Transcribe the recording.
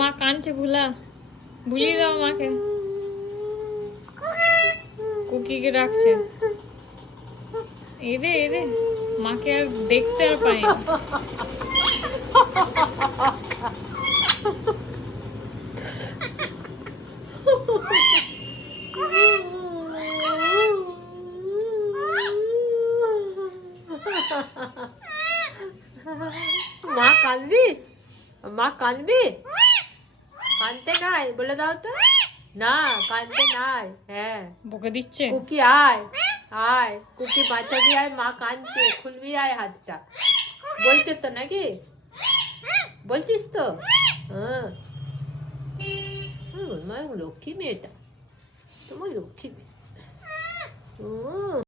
মা কাঁদছে, ভুলিয়ে দাও মাকে। কুকিকে ডাকছে। এরে এরে, মাকে আর দেখতে আর পাই না। মা কাঁদবি? মা কাঁদবি? কাঁদতে নাই বলে দাও তো। না কাঁদতে নাই। হ্যাঁ বকে দিচ্ছে। কুকি আয় আয়, কুকি বাঁচাবি আয়, মা কাঁদছে, খুলবি আয় হাতটা। বলছে তো নাকি? বলছিস তো? হ্যাঁ লক্ষ্মী মেয়েটা, তোমার লক্ষ্মী মেয়ে।